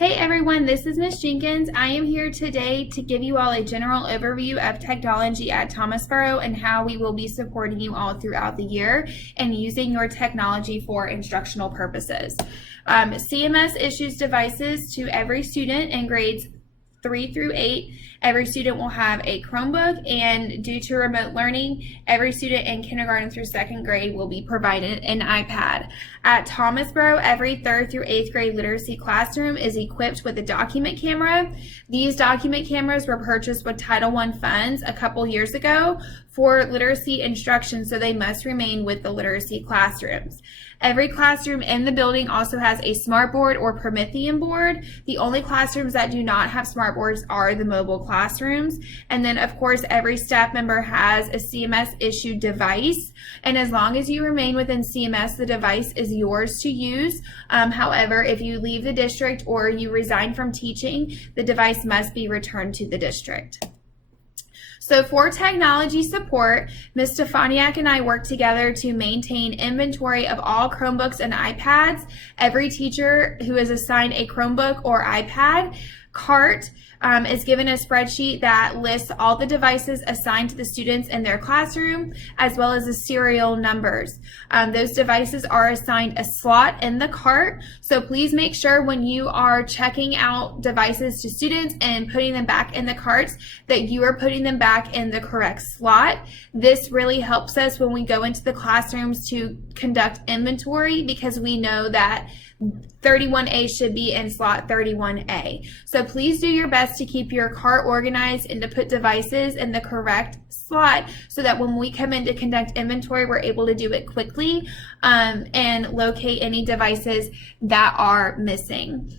Hey everyone, this is Miss Jenkins. I am here today to give you all a general overview of technology at Thomasboro and how we will be supporting you all throughout the year and using your technology for instructional purposes. CMS issues devices to every student in grades 3 through 8. Every student will have a Chromebook, and due to remote learning, every student in kindergarten through 2nd grade will be provided an iPad. At Thomasboro, every 3rd through 8th grade literacy classroom is equipped with a document camera. These document cameras were purchased with Title I funds a couple years ago for literacy instruction, so they must remain with the literacy classrooms. Every classroom in the building also has a smartboard or Promethean board. The only classrooms that do not have smartboards are the mobile classrooms. And then, of course, every staff member has a CMS issued device. And as long as you remain within CMS, the device is yours to use. However, if you leave the district or you resign from teaching, the device must be returned to the district. So for technology support, Ms. Stefaniak and I work together to maintain inventory of all Chromebooks and iPads. Every teacher who is assigned a Chromebook or iPad cart is given a spreadsheet that lists all the devices assigned to the students in their classroom, as well as the serial numbers. Those devices are assigned a slot in the cart, so please make sure when you are checking out devices to students and putting them back in the carts that you are putting them back in the correct slot. This really helps us when we go into the classrooms to conduct inventory, because we know that 31A should be in slot 31A. So please do your best to keep your cart organized and to put devices in the correct slot so that when we come in to conduct inventory, we're able to do it quickly and locate any devices that are missing.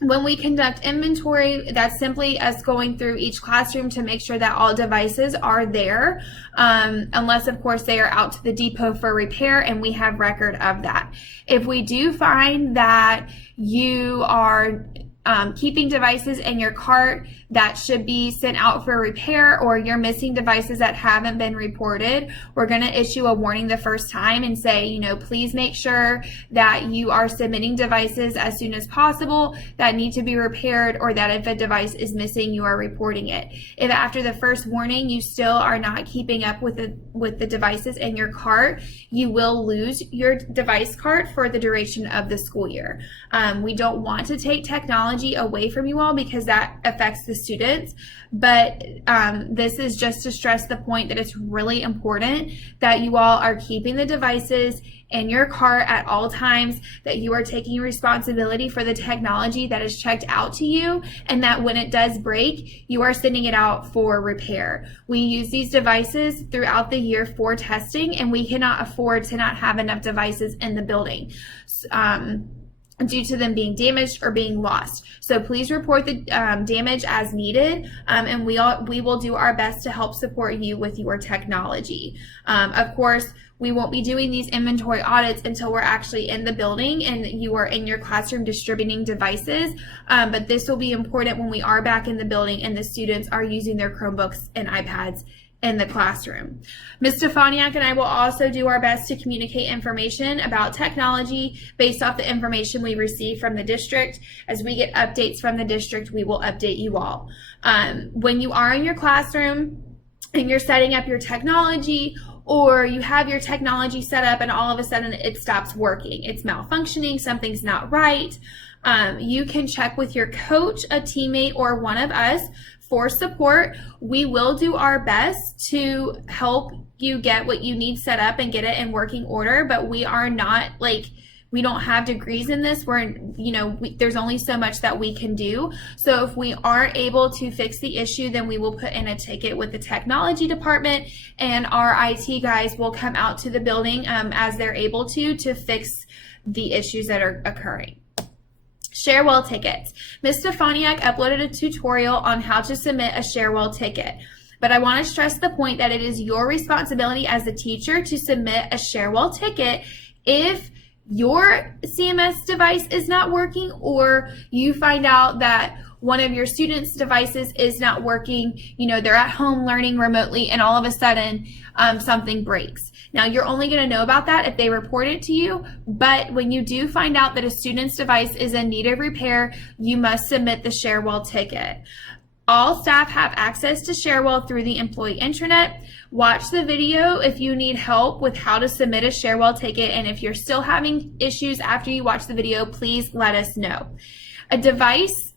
When we conduct inventory, that's simply us going through each classroom to make sure that all devices are there, unless, of course, they are out to the depot for repair and we have record of that. If we do find that you are keeping devices in your cart that should be sent out for repair, or you're missing devices that haven't been reported, we're going to issue a warning the first time and say, please make sure that you are submitting devices as soon as possible that need to be repaired, or that if a device is missing, you are reporting it. If after the first warning you still are not keeping up with the devices in your cart, you will lose your device cart for the duration of the school year. We don't want to take technology away from you all because that affects the students, but this is just to stress the point that it's really important that you all are keeping the devices in your cart at all times, that you are taking responsibility for the technology that is checked out to you, and that when it does break, you are sending it out for repair. We use these devices throughout the year for testing, and we cannot afford to not have enough devices in the building due to them being damaged or being lost. So please report the damage as needed, and we will do our best to help support you with your technology. Of course, we won't be doing these inventory audits until we're actually in the building and you are in your classroom distributing devices, but this will be important when we are back in the building and the students are using their Chromebooks and iPads in the classroom. Ms. Stefaniak and I will also do our best to communicate information about technology based off the information we receive from the district. As we get updates from the district, we will update you all. When you are in your classroom and you're setting up your technology, or you have your technology set up and all of a sudden it stops working, it's malfunctioning, something's not right, you can check with your coach, a teammate, or one of us for support. We will do our best to help you get what you need set up and get it in working order, but we are not we don't have degrees in this. There's only so much that we can do. So if we aren't able to fix the issue, then we will put in a ticket with the technology department, and our IT guys will come out to the building as they're able to fix the issues that are occurring. Sharewell tickets. Ms. Stefaniak uploaded a tutorial on how to submit a Sharewell ticket, but I want to stress the point that it is your responsibility as a teacher to submit a Sharewell ticket if your CMS device is not working, or you find out that one of your students' devices is not working, they're at home learning remotely, and all of a sudden something breaks. Now, you're only going to know about that if they report it to you, but when you do find out that a student's device is in need of repair, you must submit the Sharewell ticket. All staff have access to Sharewell through the employee intranet. Watch the video if you need help with how to submit a Sharewell ticket, and if you're still having issues after you watch the video, please let us know. A device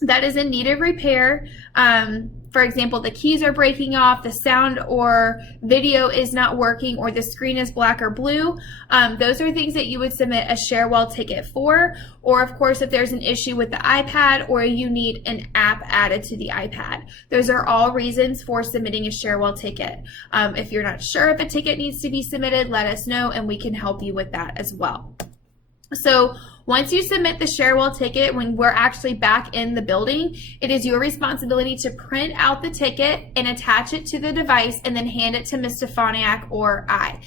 that is in need of repair, for example, the keys are breaking off, the sound or video is not working, or the screen is black or blue, those are things that you would submit a Sharewell ticket for. Or of course, if there's an issue with the iPad, or you need an app added to the iPad. Those are all reasons for submitting a Sharewell ticket. If you're not sure if a ticket needs to be submitted, let us know and we can help you with that as well. So once you submit the Sharewell ticket, when we're actually back in the building, it is your responsibility to print out the ticket and attach it to the device and then hand it to Ms. Stefaniak or I.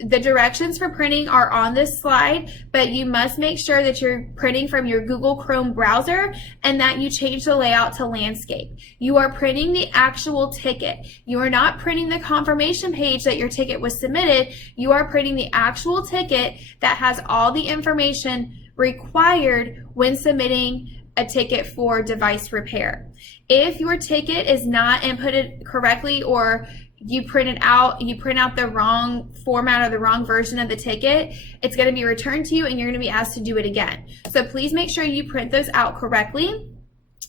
The directions for printing are on this slide, but you must make sure that you're printing from your Google Chrome browser and that you change the layout to landscape. You are printing the actual ticket. You are not printing the confirmation page that your ticket was submitted. You are printing the actual ticket that has all the information required when submitting a ticket for device repair. If your ticket is not inputted correctly, or you print out the wrong format or the wrong version of the ticket, it's going to be returned to you and you're going to be asked to do it again. So please make sure you print those out correctly.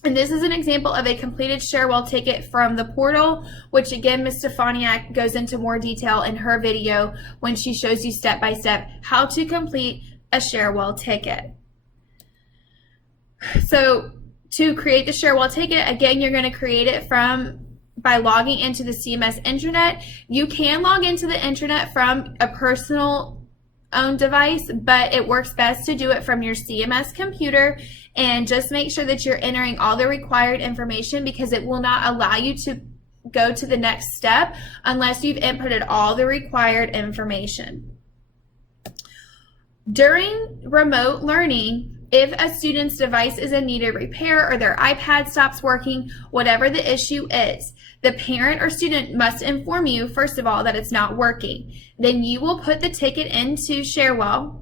And this is an example of a completed Sharewell ticket from the portal, which again, Ms. Stefaniak goes into more detail in her video when she shows you step by step how to complete a Sharewell ticket. So to create the Sharewell ticket, again, you're going to create it by logging into the CMS intranet. You can log into the intranet from a personal owned device, but it works best to do it from your CMS computer, and just make sure that you're entering all the required information, because it will not allow you to go to the next step unless you've inputted all the required information. During remote learning, if a student's device is in need of repair or their iPad stops working, whatever the issue is, the parent or student must inform you, first of all, that it's not working. Then you will put the ticket into Sharewell,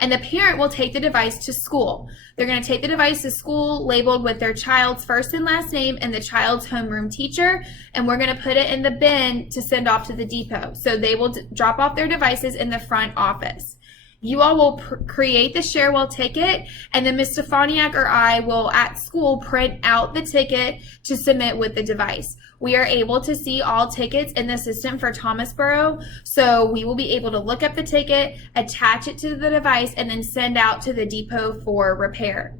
and the parent will take the device to school. They're going to take the device to school labeled with their child's first and last name and the child's homeroom teacher, and we're going to put it in the bin to send off to the depot. So they will drop off their devices in the front office. You all will create the Sharewell ticket, and then Ms. Stefaniak or I will at school print out the ticket to submit with the device. We are able to see all tickets in the system for Thomasboro, so we will be able to look up the ticket, attach it to the device, and then send out to the depot for repair.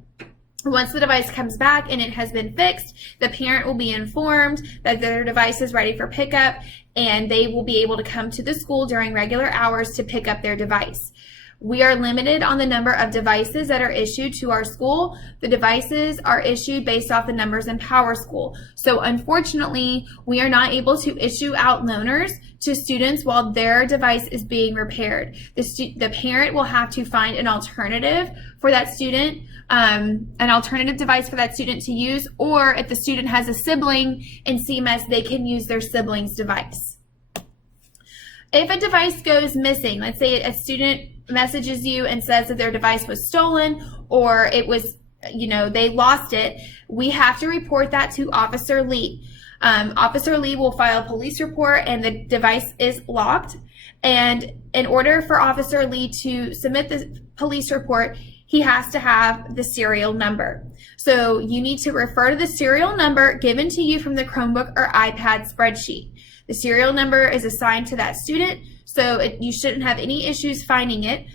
Once the device comes back and it has been fixed, the parent will be informed that their device is ready for pickup, and they will be able to come to the school during regular hours to pick up their device. We are limited on the number of devices that are issued to our school. The devices are issued based off the numbers in PowerSchool. So unfortunately, we are not able to issue out loaners to students while their device is being repaired. The parent will have to find an alternative for that student, an alternative device for that student to use, or if the student has a sibling in CMS, they can use their sibling's device. If a device goes missing, let's say a student messages you and says that their device was stolen, or it was, they lost it, we have to report that to Officer Lee. Officer Lee will file a police report, and the device is locked. And in order for Officer Lee to submit the police report, he has to have the serial number. So you need to refer to the serial number given to you from the Chromebook or iPad spreadsheet. The serial number is assigned to that student, so you shouldn't have any issues finding it.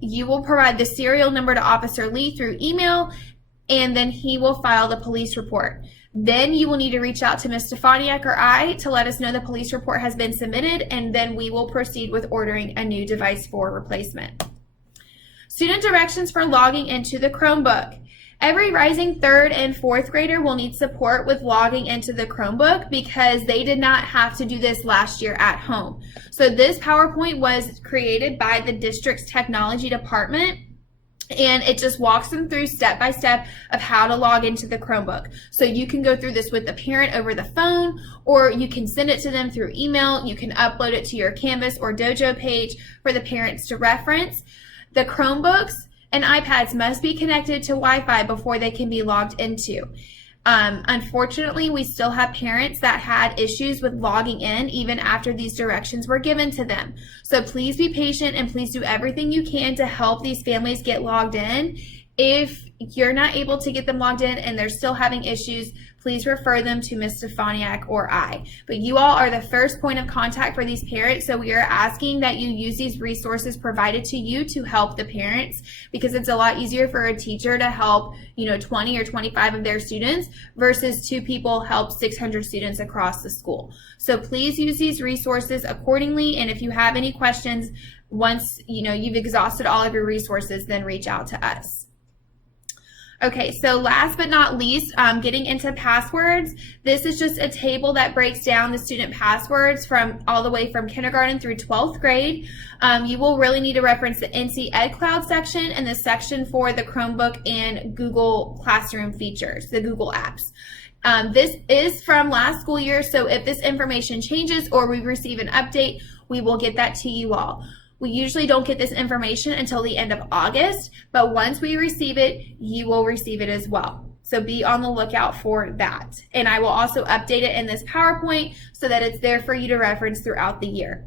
You will provide the serial number to Officer Lee through email, and then he will file the police report. Then you will need to reach out to Ms. Stefaniak or I to let us know the police report has been submitted, and then we will proceed with ordering a new device for replacement. Student directions for logging into the Chromebook. Every rising third and fourth grader will need support with logging into the Chromebook because they did not have to do this last year at home. So this PowerPoint was created by the district's technology department, and it just walks them through step by step of how to log into the Chromebook. So you can go through this with the parent over the phone, or you can send it to them through email. You can upload it to your Canvas or Dojo page for the parents to reference. The Chromebooks and iPads must be connected to Wi-Fi before they can be logged into. Unfortunately, we still have parents that had issues with logging in even after these directions were given to them. So please be patient and please do everything you can to help these families get logged in. If you're not able to get them logged in and they're still having issues, please refer them to Ms. Stefaniak or I. But you all are the first point of contact for these parents, so we are asking that you use these resources provided to you to help the parents, because it's a lot easier for a teacher to help 20 or 25 of their students versus 2 people help 600 students across the school. So please use these resources accordingly, and if you have any questions, once you've exhausted all of your resources, then reach out to us. Okay, so last but not least, getting into passwords. This is just a table that breaks down the student passwords from all the way from kindergarten through 12th grade. You will really need to reference the NC EdCloud section and the section for the Chromebook and Google Classroom features, the Google apps. This is from last school year, so if this information changes or we receive an update, we will get that to you all. We usually don't get this information until the end of August, but once we receive it, you will receive it as well. So be on the lookout for that. And I will also update it in this PowerPoint so that it's there for you to reference throughout the year.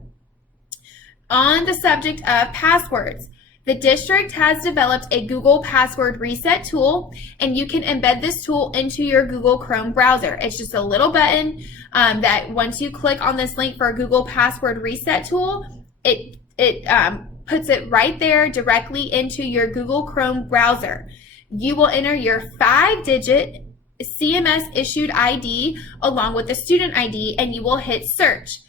On the subject of passwords, the district has developed a Google Password Reset tool, and you can embed this tool into your Google Chrome browser. It's just a little button that once you click on this link for a Google Password Reset tool, it puts it right there directly into your Google Chrome browser. You will enter your 5-digit CMS issued ID along with the student ID, and you will hit search.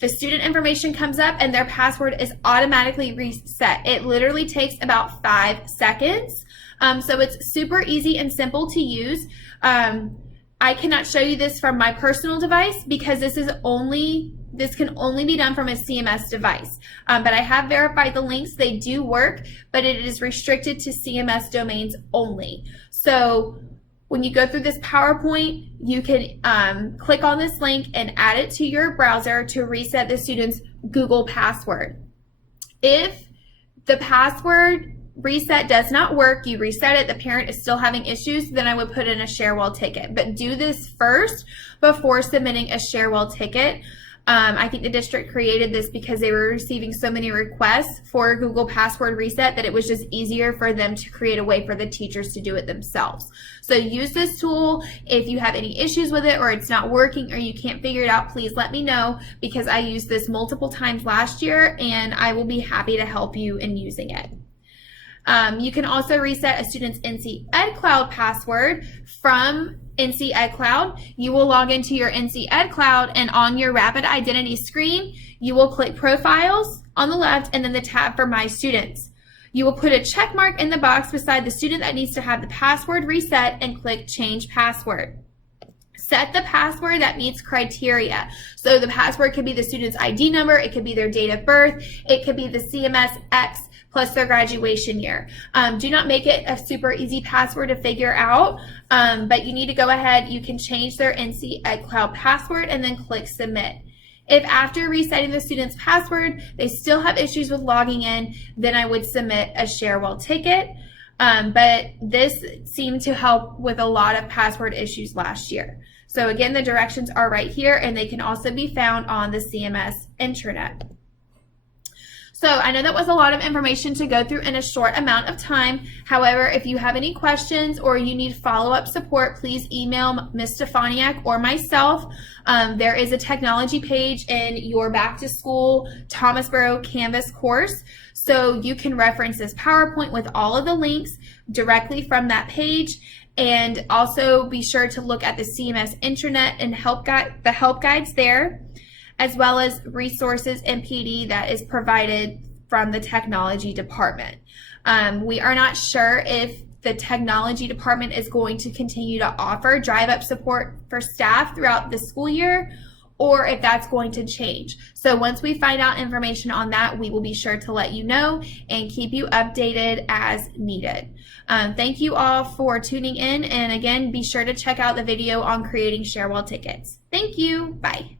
The student information comes up and their password is automatically reset. It literally takes about 5 seconds. So it's super easy and simple to use. I cannot show you this from my personal device because this can only be done from a CMS device. But I have verified the links. They do work, but it is restricted to CMS domains only. So when you go through this PowerPoint, you can click on this link and add it to your browser to reset the student's Google password. If the password reset does not work, you reset it, the parent is still having issues, then I would put in a Sharewell ticket. But do this first before submitting a Sharewell ticket. I think the district created this because they were receiving so many requests for Google Password Reset that it was just easier for them to create a way for the teachers to do it themselves. So use this tool. If you have any issues with it or it's not working or you can't figure it out, please let me know, because I used this multiple times last year and I will be happy to help you in using it. You can also reset a student's NC EdCloud password from NC EdCloud. You will log into your NC EdCloud, and on your Rapid Identity screen, you will click Profiles on the left and then the tab for My Students. You will put a check mark in the box beside the student that needs to have the password reset and click Change Password. Set the password that meets criteria. So the password could be the student's ID number, it could be their date of birth, it could be the CMS X plus their graduation year. Do not make it a super easy password to figure out, but you need to go ahead, you can change their NC EdCloud password and then click Submit. If after resetting the student's password, they still have issues with logging in, then I would submit a Sharewell ticket. But this seemed to help with a lot of password issues last year. So again, the directions are right here, and they can also be found on the CMS intranet. So I know that was a lot of information to go through in a short amount of time. However, if you have any questions or you need follow-up support, please email Ms. Stefaniak or myself. There is a technology page in your Back to School Thomasboro Canvas course. So you can reference this PowerPoint with all of the links directly from that page. And also be sure to look at the CMS intranet and the help guides there, as well as resources and PD that is provided from the technology department. We are not sure if the technology department is going to continue to offer drive up support for staff throughout the school year, or if that's going to change. So once we find out information on that, we will be sure to let you know and keep you updated as needed. Thank you all for tuning in, and again, be sure to check out the video on creating Cherwell tickets. Thank you. Bye.